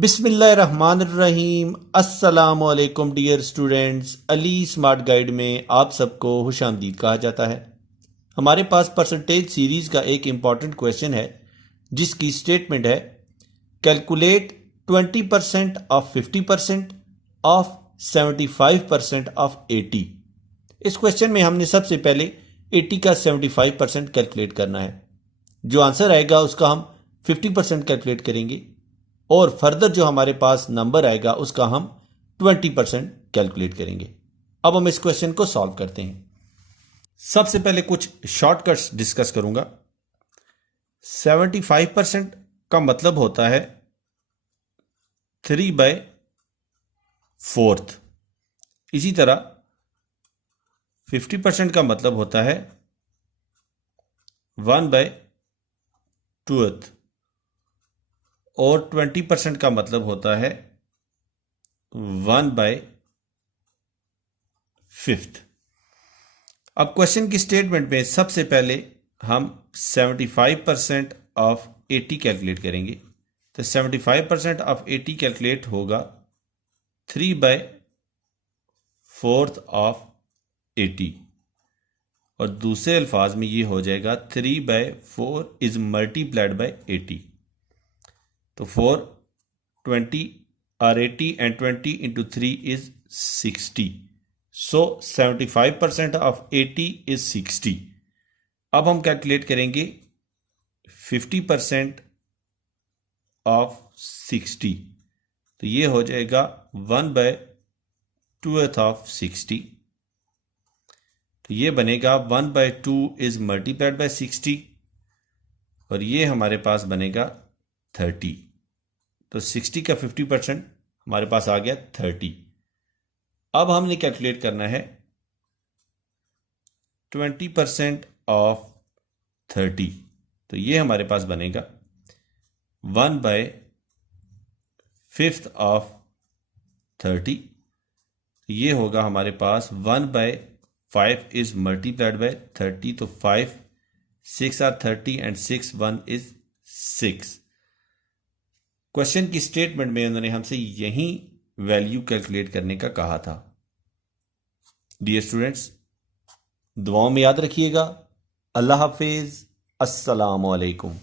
बिस्मिल्लाहिर्रहमानिर्रहीम। अस्सलाम वालेकुम dear students. Ali smart guide में आप सबको खुशामदीद कहा जाता है। हमारे पास परसेंटेज सीरीज़ का एक इम्पॉर्टेंट क्वेश्चन है जिसकी स्टेटमेंट है कैलकुलेट 20% ऑफ 50% ऑफ 75% ऑफ 80। इस क्वेश्चन में हमने सबसे पहले 80 का 75% कैलकुलेट करना है। जो आंसर आएगा उसका हम 50% कैलकुलेट करेंगे और फर्दर जो हमारे पास नंबर आएगा उसका हम 20% कैलकुलेट करेंगे। अब हम इस क्वेश्चन को सॉल्व करते हैं। सबसे पहले कुछ शॉर्टकट्स डिस्कस करूंगा। 75% का मतलब होता है 3/4। इसी तरह 50% का मतलब होता है 1/2 और 20% का मतलब होता है 1/5। अब क्वेश्चन की स्टेटमेंट में सबसे पहले हम 75% ऑफ 80 कैलकुलेट करेंगे। तो 75% ऑफ 80 कैलकुलेट होगा 3/4 ऑफ 80 और दूसरे अल्फाज में ये हो जाएगा 3/4 इज मल्टीप्लाइड बाय 80। तो 4 20 or 80 and 20 into 3 is 60. So 75% of 80 is 60. अब हम कैलकुलेट करेंगे 50% ऑफ 60। तो ये हो जाएगा 1/2 ऑफ 60। तो ये बनेगा 1/2 इज मल्टीप्लाइड बाय 60 और ये हमारे पास बनेगा 30। तो 60 का 50% हमारे पास आ गया 30। अब हमने कैलकुलेट करना है 20% ऑफ 30। तो ये हमारे पास बनेगा 1/5 ऑफ 30। तो ये होगा हमारे पास 1/5 इज मल्टीप्लाइड बाय 30। तो 5 6 आर 30 एंड 6 1 इज 6। क्वेश्चन की स्टेटमेंट में उन्होंने हमसे यही वैल्यू कैलकुलेट करने का कहा था। डियर स्टूडेंट्स, दुआओं में याद रखिएगा। अल्लाह हाफिज। अस्सलाम वालेकुम।